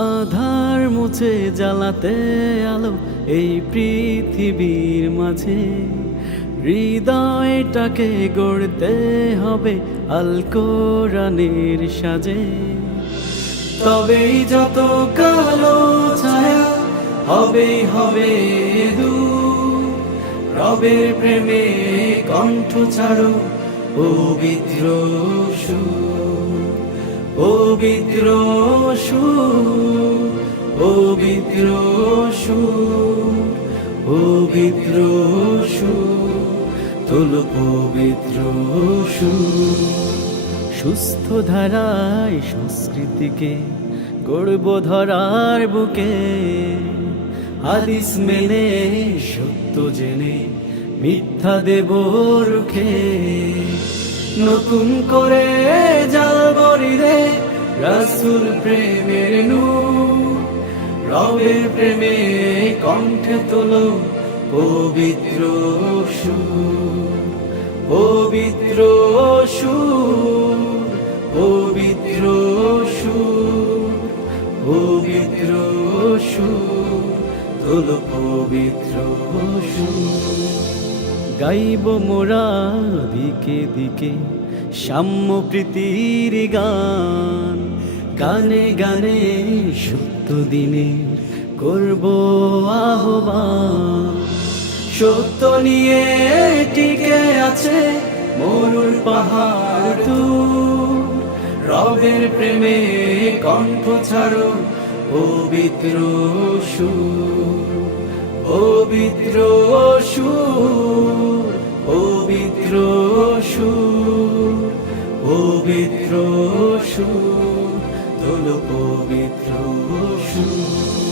আধার মুছে জ্বালাতে আলো এই পৃথিবীর মাঝে, হৃদয়টাকে গড়তে হবে আল কোরআনের সাজে। তবেই যত কালো ছায়া হবেই হবে দূর, রবের প্রেমে কণ্ঠ ছাড়ো পবিত্র সুর, পবিত্র সুর, পবিত্র সুর, পবিত্র সুর, তোলো পবিত্র সুর। সুস্থ ধারায় সংস্কৃতিকে গড়ব ধরার বুকে, হাদিস মেনে সত্য জেনে মিথ্যা দেব রুখে। নতুন করে জ্বালব হৃদয়ে রাসূল প্রেমের নূর, রবের প্রেমে কণ্ঠে তোলো পবিত্র সুর, পবিত্র সুর, পবিত্র সুর, পবিত্র সুর, তোলো পবিত্র সুর। গাইব মোরা দিকে দিকে সাম্য প্রীতির গান, গানে গানে সত্য দিনের করব আহ্বান। সত্য নিয়ে টিকে আছে মরুর পাহাড় দূর, রবের প্রেমে কণ্ঠ ছাড়ো পবিত্র সুর, পবিত্র সুর, পবিত্র সুর, পবিত্র সুর, তোলো পবিত্র সুর।